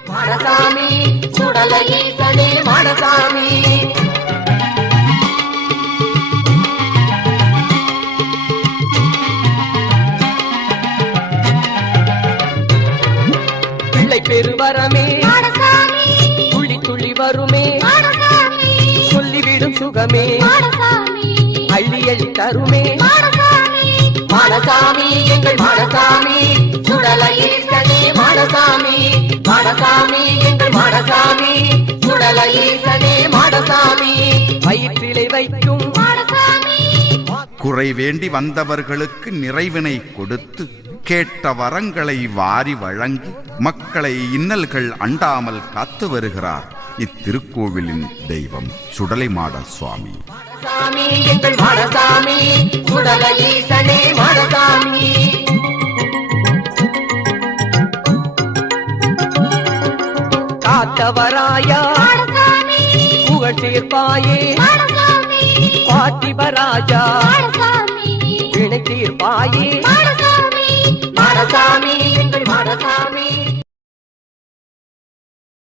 மாடசாமி சுடல ஈசனே மாடசாமி பிள்ளை பெருவரமே துள்ளி துள்ளி வருமே. சொல்லிவிடும் சுகமே. அள்ளி அள்ளி தருமே. சுடல ஈசனே மாடசாமி. வயிற்றிலை வைக்கும் மாடசாமி. குறை வேண்டி வந்தவர்களுக்கு நிறைவினை கொடுத்து கேட்ட வரங்களை வாரி வழங்கி மக்களை இன்னல்கள் அண்டாமல் காத்து வருகிறார் இத்திருக்கோவிலின் தெய்வம் சுடலைமாட சுவாமி. மாடசாமி எங்கள் மாடசாமி சுடல ஈசனே மாடசாமி. காத்தவராயா புகழ் தீர்ப்பாயே மாடசாமி. பாட்டிபராஜா மாடசாமி. இணை தீர்ப்பாயே மாடசாமி. மாடசாமி.